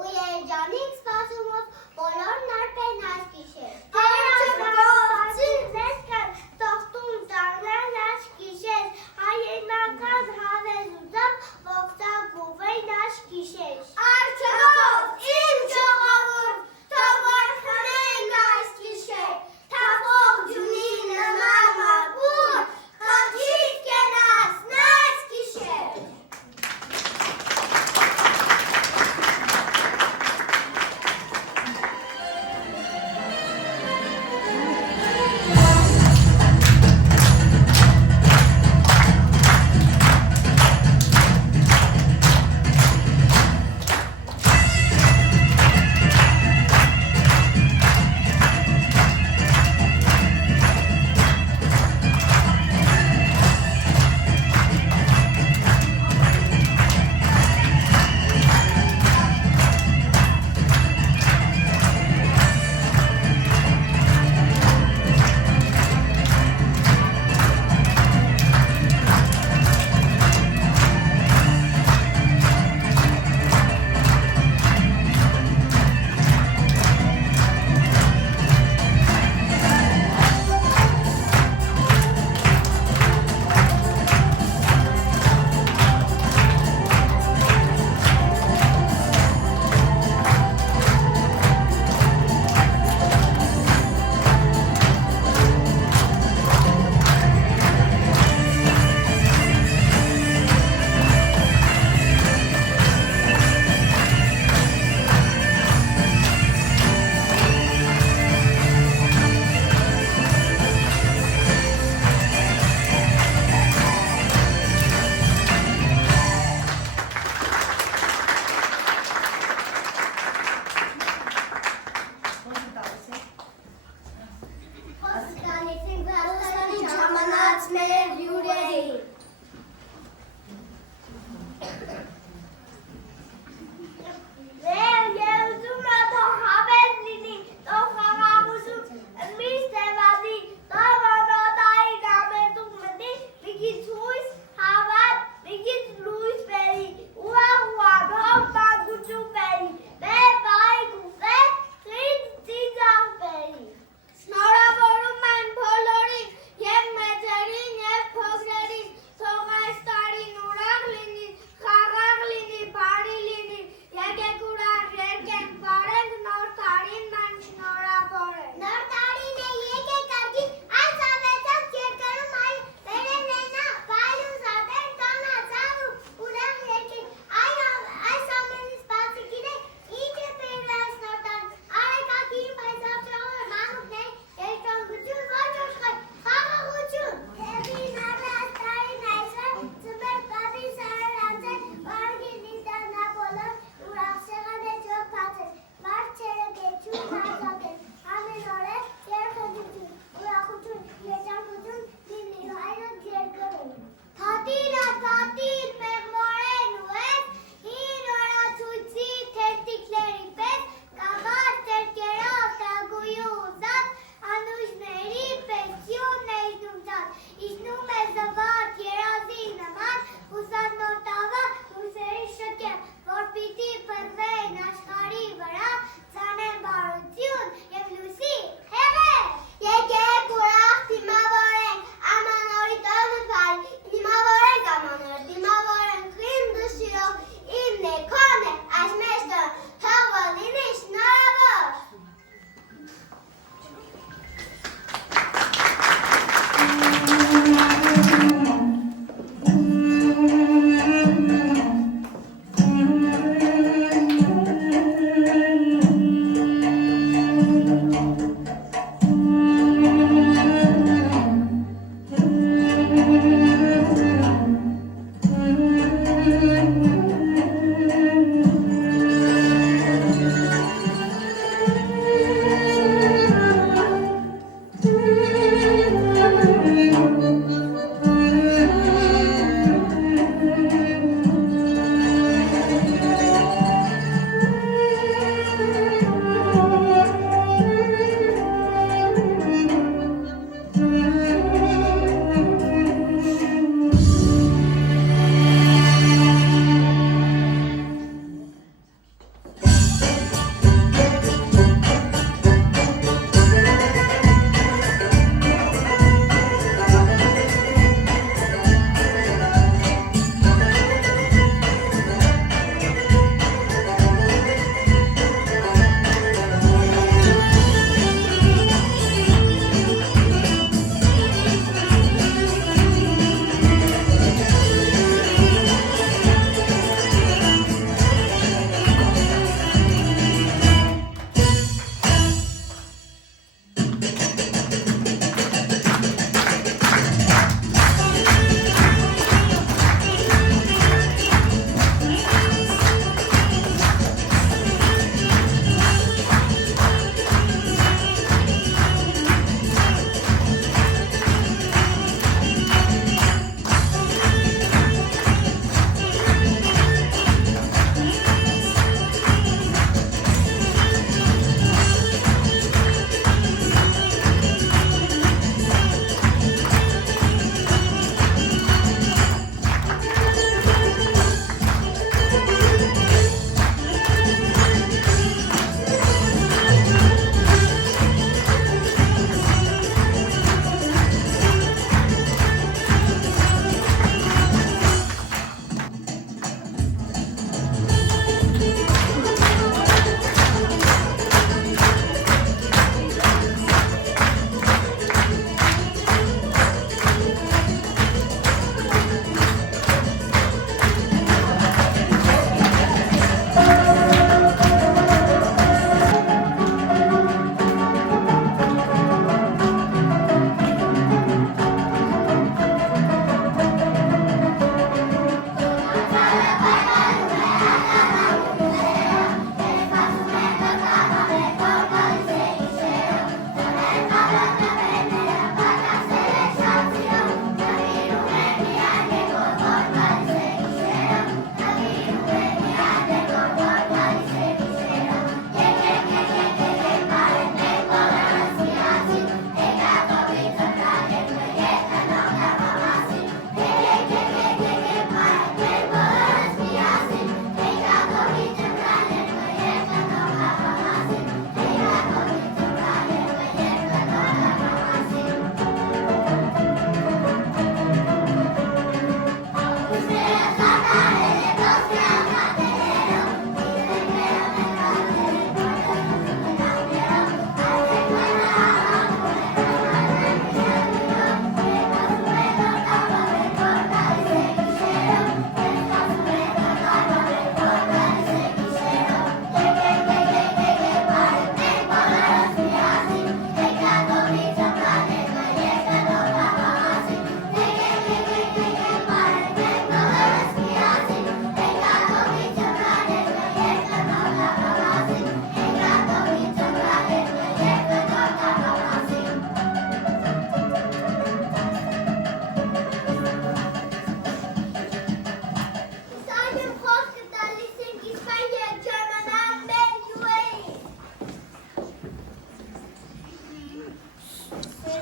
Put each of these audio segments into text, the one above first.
Ու երջանիկ սպասումով բոլորն արբեն այս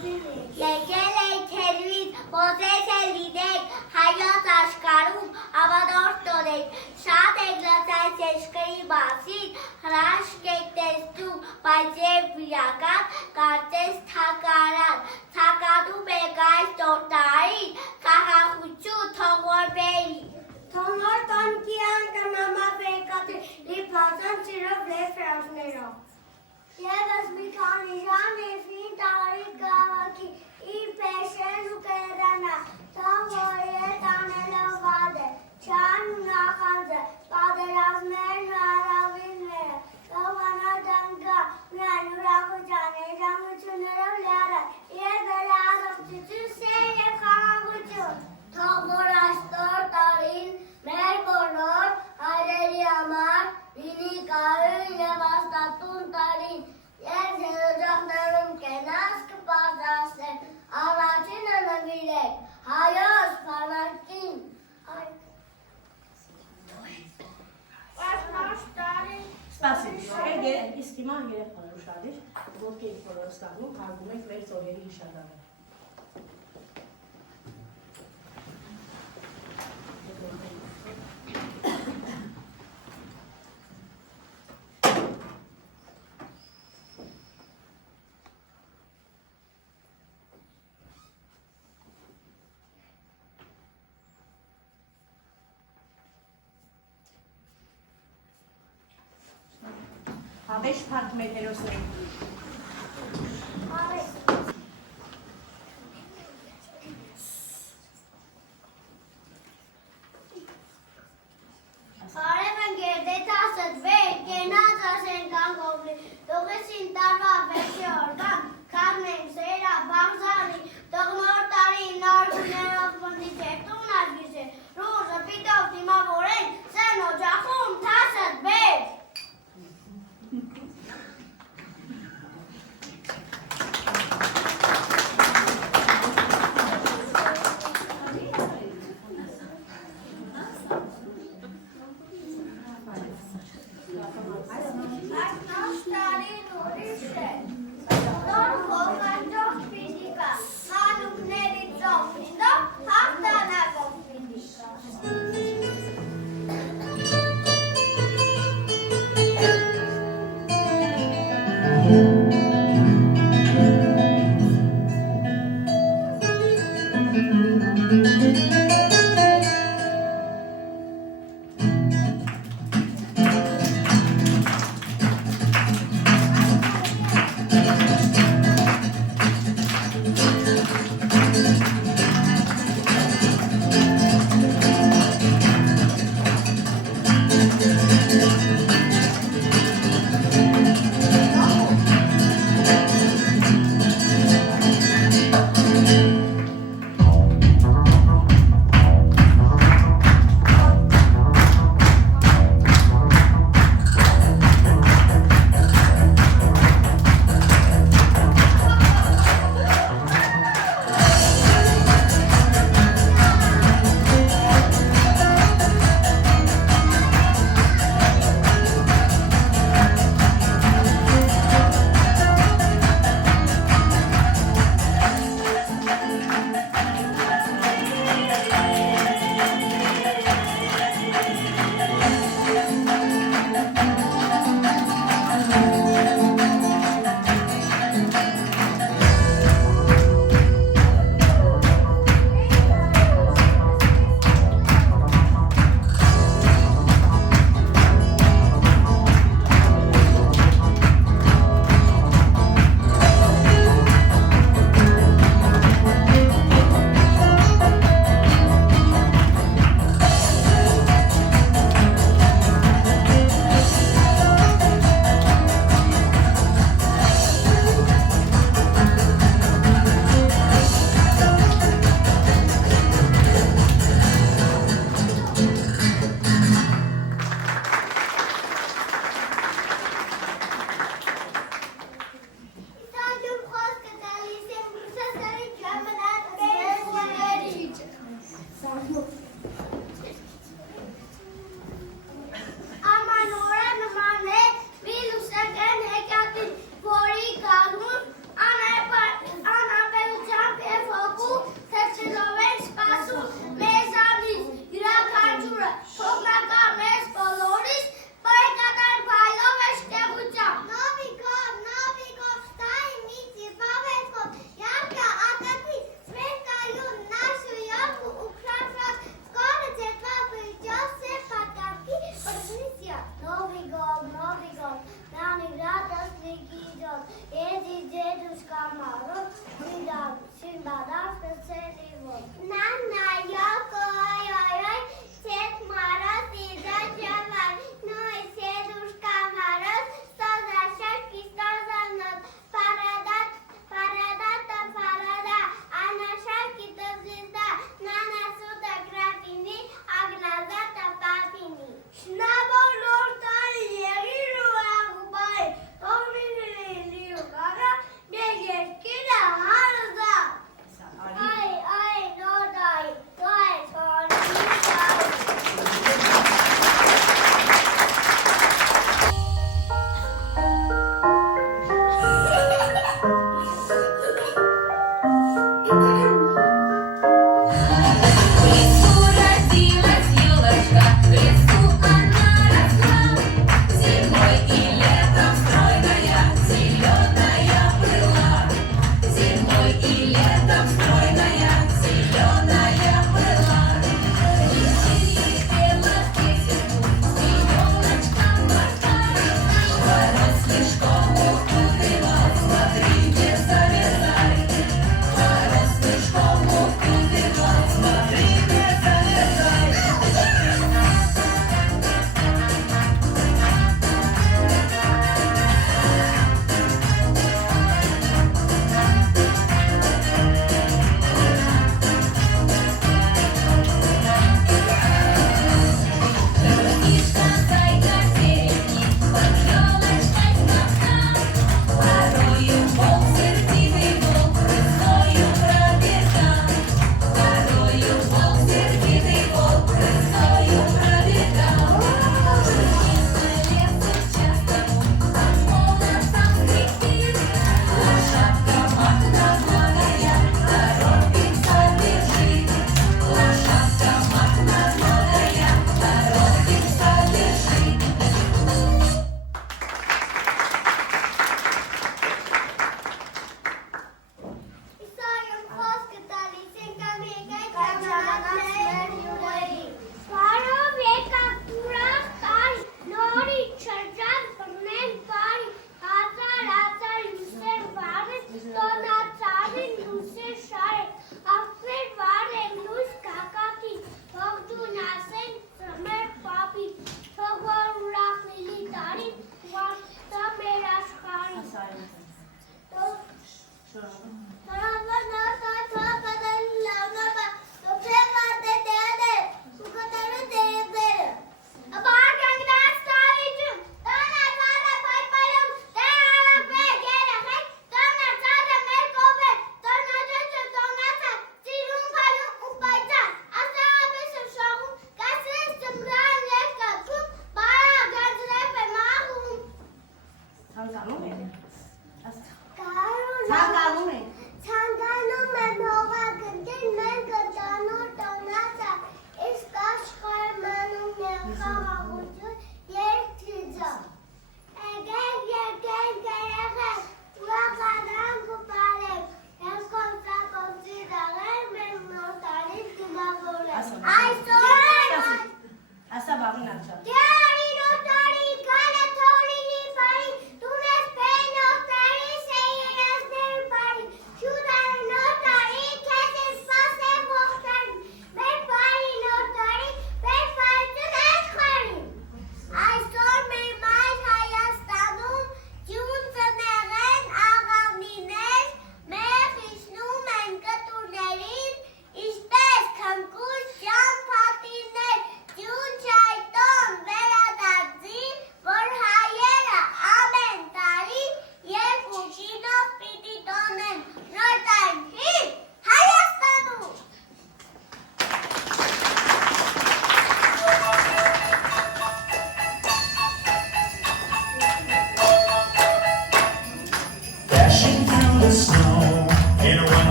Եկել եք թելվից, ոսես է լինեք, հայոց աշխարում ավադորդ տորեք, շատ եք լսած երկրի մասին, հրաշք եք տեսնում, բայց երբ վիրական, կարծես թակարան, թականում եք այս տորտարին, կախախություն թողոր բերի։ Թողոր տանքի անկը մամա բերկատի, լիպազան ծիրով լեֆրաններով։ Եվս մի քանի ժամ և հին տարի գավակի, իր պեշեն ու կերանա, թող որ ետ անելով վադ է, չան ու նախանձը, պատերազմներն ու առավինները, թող անա դանգա, միայն ուրախության երջանկություններով լյարը, և վերահաղորդություն սեր և խաղաղություն, թող որ այս տորտարին մեր բոլոր հայրերի համար լինի կարուն և աստատուն տարին, և երջանկներում կենաց կպարտասեն, առաջինը նվիրեք, հայոց բանակին։ Սպասիմ, իսկ հիմա երեխաներ ուշադիր, ոտքի եք բոլորը ստանում, հարգում եք մեր ծորերի հիշադակը։ Հավեշ փարք մեր հերոսներին։ Արև են գերդետ ասըտ վեր, կենած ասեն կան գովլի, տողեսին տարվա վերջի օրվան, կաղնենք սերա, բաղզանի, տղնոր տարի նարգուներով մնդի չերտուն արգիսե, ռուժը պիտով դիմավորեն, սեն օջախում թասըտ վեր։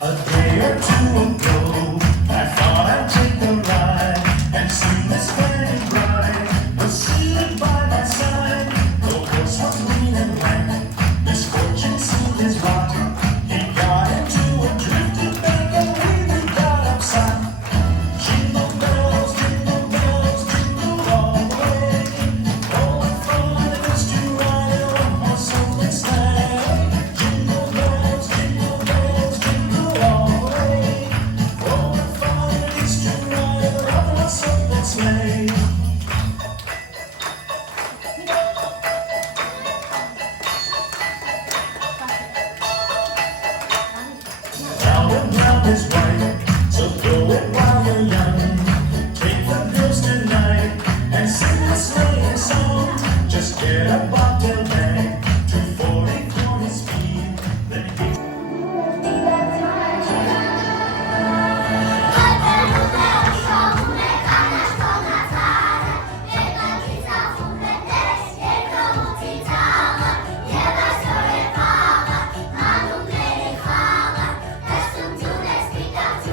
A day or two ago, I thought I'd take a ride and see this very bride was seated by my side. The horse was lean and lank, misfortune seemed his lot. He got into a drifted bank and really got upset. Jingle bells, jingle all the way. Oh, what fun it is to ride in a horse open sleigh. Jingle bells, jingle all the way. Oh, what fun it is to ride in a horse open sleigh. Round and round is right, so go it while you're young. Take the girls tonight and sing a sleighing song. Just get a bobtail bag, 240 corner speed, then get Thank you.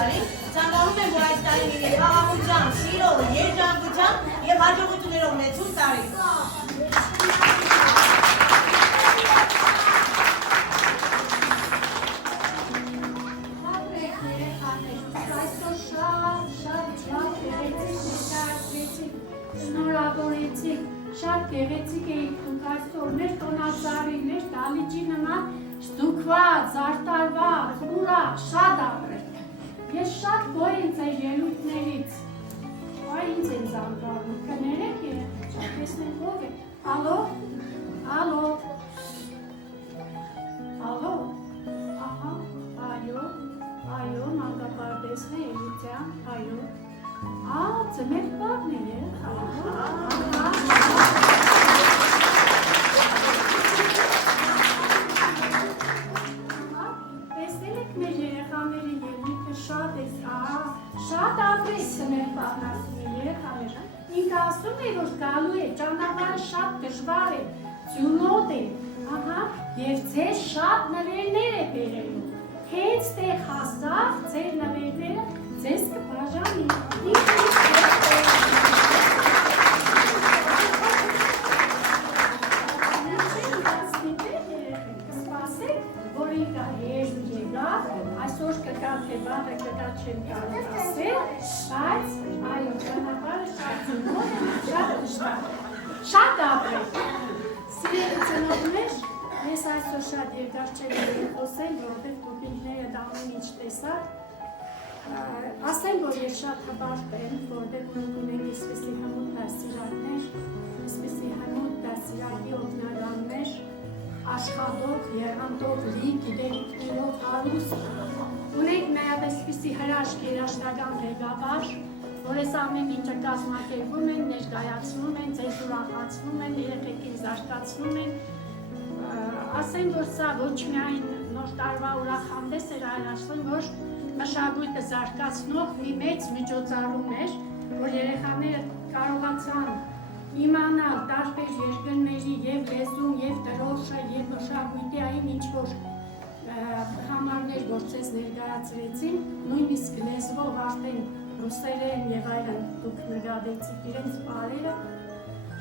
տարի։ Ցանկանում եմ, որ այս տարի լինի խաղաղության, սիրո, երջանկության եւ հաջողություններով մեծուն տարի։ Շատ գեղեցիկ էիք դուք այսօր մեր տոնածառի, մեր դալիճի նման ստուգված, զարտարված, ուրախ, շատ ապրեք։ Ես շատ գոհ եմ ձեր ելույթներից։ Այ ինձ են զանգարում, կներեք երեխեք, տեսնենք ով է։ Ալո, ալո, ալո, ահա, այո, մանկապարտեզն է ելույթյան, այո։ Ձմեր բաղն է տեսել եք մեր երեխաների ելույթը շատ ապրես ձմեր բաղն ասում է երեխաներ։ Ինքը ասում է, որ գալու է, ճանապարհը շատ դժվար է, ձյունոտ է, և ձեզ շատ նվերներ է բերելու։ Հենց տեղ հասավ ձեր նվերները ձեզ կբաժանի։ Կսպասեք, որ ինքը հեշտ եկավ, այսօր կգա թե վաղը կգա չեմ կարող ասել, բայց այո, ճանապարհը շատ ձյունոտ է, շատ դժվար։ Շատ ապրեք։ Սիրելի ծնողներ, ես այսօր շատ երկար չեմ խոսել, որովհետև դուք ինքներդ ամեն ինչ տեսաք։ Ասեմ, որ ես շատ հպարտ եմ, որտեղ ունենք այսպիսի հմուտ դասիրաններ, այսպիսի հմուտ դասիրանի օգնականներ, աշխատող, եղանդող, լի, գիտելիքներով հարուստ։ Ունենք նաև այսպիսի հրաշք երաժշտական ղեկավար, որ այս ամեն ինչը կազմակերպում են, ներկայացնում են, ձեզ ուրախացնում են, երեխեքին զարթացնում են։ Ասեմ, որ սա ոչ միայն նոր տարվա ուրախ հանդես էր, այլ ասեմ, որ մշակույթը զարգացնող մի մեծ միջոցառում էր, որ երեխաները կարողացան իմանալ տարբեր երկրների և լեզուն, և դրոշը, և մշակույթի այն ինչ-որ համարներ, որ ձեզ ներկայացրեցին, նույնիսկ լեզվով արդեն ռուսերեն և այլն դուք նկատեցիք իրենց բառերը,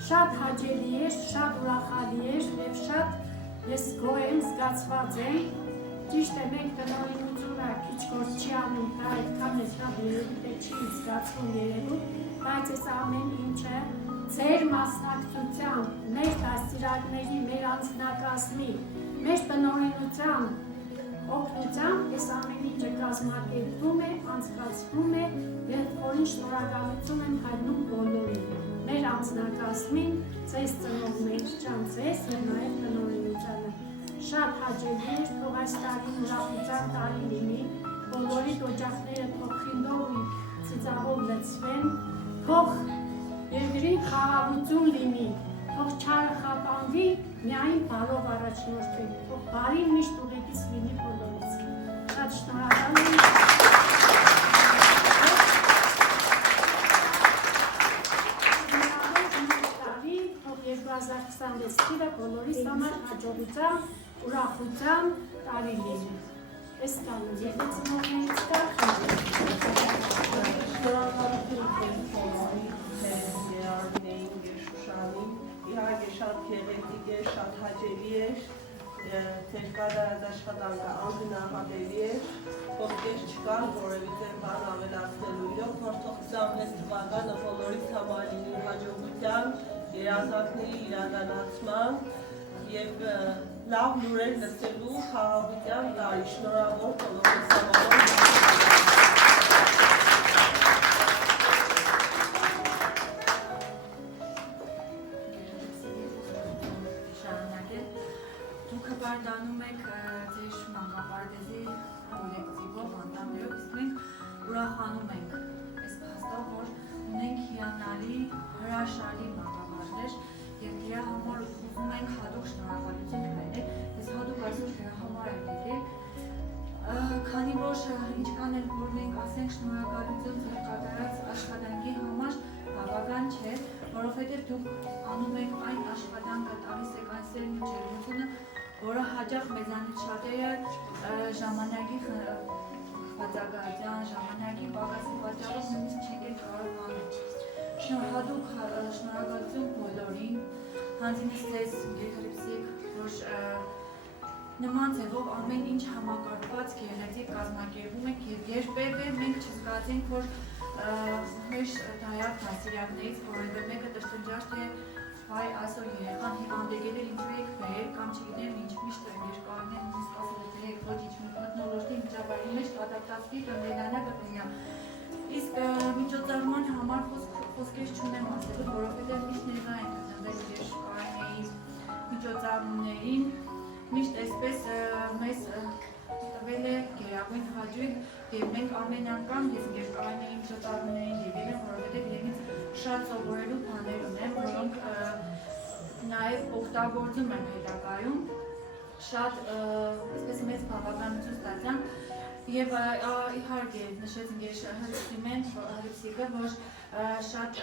շատ հաճելի էր, շատ ուրախալի էր և շատ ես գոհ եմ, զգացված եմ, ճիշտ է մենք տնօրինությունը քիչ գործ չի անում, դա այդքան էլ շատ երևույթ է չի զգացվում երևույթ, բայց այս ամեն ինչը ձեր մասնակցությամբ, մեր դաստիարակների, մեր անձնակազմի, մեր տնօրինության օգնությամբ այս ամեն ինչը կազմակերպվում է, անցկացվում է և որին շնորհակալություն եմ հայտնում բոլորին, մեր անձնակազմին, ձեզ ծնողներ ջան, ձեզ և նաև տնօրինությանը։ Շատ հաճելի էր, թող այս տարին ուրախության տարի լինի, բոլորիդ օջախները թող խինդով ու ծիծաղով լցվեն, թող երկրին խաղաղություն լինի, թող չարը խափանվի, միայն բարով առաջնորդվի, թող բարին միշտ ուղեկից լինի բոլորից։ Շատ շնորհակալ եմ։ Թող 2026 թիվը բոլորիս համար հաջողության, ուրախության տարի լինի։ Այս տալու եթե ծնողներից կա իհարկե շատ գեղեցիկ էր, շատ հաճելի էր, ձեր կատարած աշխատանքը անգնահատելի էր, խոսքեր չկան որևիցե բան ավելացնելու։ Իրոք թող 26 թվականը բոլորիս համար լինի հաջողության, երազանքների իրականացման և լավ լուրեր լսելու խաղաղության տարի։ Շնորհավոր բոլորիս համար։ Դանում եք ձեր մանկապարտեզի կոլեկտիվով, անդամներով, իսկ մենք ուրախանում ենք այս փաստով, որ ունենք հիանալի, հրաշալի մանկապարտեզ և դրա համար ուզում ենք հատուկ շնորհակալություն հայտնել։ Ես հատուկ այսօր դրա համար եմ եկել, քանի որ ինչքան էլ որ մենք ասենք շնորհակալություն ձեր կատարած աշխատանքի համար, բավական չէ, որովհետև դուք անում եք այն աշխատանքը, տալիս եք այն սերն ու ջերմությունը, որը հաճախ մեզանից շատերը ժամանակի ծագայության ժամանակի պակասի պատճառով նույնիսկ չեք կարող անել։ Շնորհակալություն բոլորին, հանձինս ձեզ գերհրիպսիկ, որ նման ձևով ամեն ինչ համակարգված գեղեցիկ կազմակերպում եք և երբևէ մենք չզգացինք, որ մեր դայակ դասիրակներից որևէ մեկը տրտնջար թե վայ այսօր երեխան հիվանդեկել էր ինչու եք բեր կամ չգիտեմ ինչ միշտ երկարներ նույնիսկ ասել եք ոչ ինչ մթնոլորտի միջավայրի մեջ կադապտացվի կընդենանա կտնյա։ Իսկ միջոցառման համար խոսքեր չունեմ ասելու, որովհետև միշտ ներկա ենք գտնվել երեխաների միջոցառումներին, միշտ այսպես մեզ տվել է գերագույն հաճույք և մենք ամեն անգամ ես երկարների միջոցառումներին եկել եմ, որովհետև իրենից շատ սովորելու բաներ ունեմ, որոնք նաև օգտագործում եմ հետագայում, շատ այսպես մեծ բավականություն ստացանք և իհարկե նշեցին հրիպսիկը, որ շատ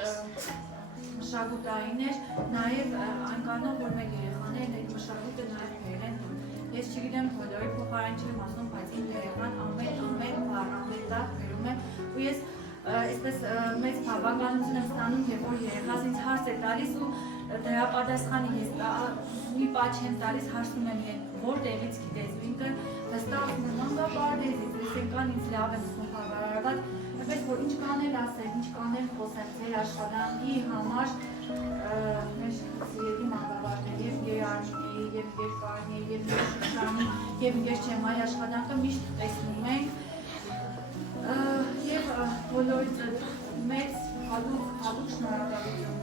մշակութային էր, նաև այն կանով, որ մեր երեխաներն այդ մշակույթը նաև բերել են տուն։ Ես չգիտեմ բոլորի փոխարեն չեմ ասում, բայց իմ երեխան ամեն բառ, ամեն տակ բերում է ու ես այսպես մեծ բավականություն եմ ստանում, երբ որ երեխաս ինձ հարց է տալիս ու դրա պատասխանը ես մի պահ չեմ տալիս, հարցնում եմ իրեն որտեղից գիտես ու ինքը վստահ մանգա պարդեզից, լսենքան ինձ լավ եմ զգում հավարարված, այնպես որ ինչ կանել ասել, ինչ կանել խոսել ձեր աշխատանքի համար մեր սիրելի մանկավարժների և գերարժների և երկարների և ներշրջանի և գերջեմայի աշխատանքը միշտ տեսնում ենք և բոլորից մեծ հատուկ շնորհակալություն։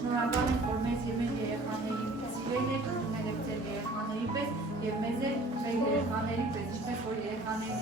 Շնորհակալ ենք, որ մեզ և մեր երեխաների սիրել եք, ընդունել եք ձեր երեխաների պես և մեզ էլ մեր երեխաների պես, ինչպես որ երեխաներն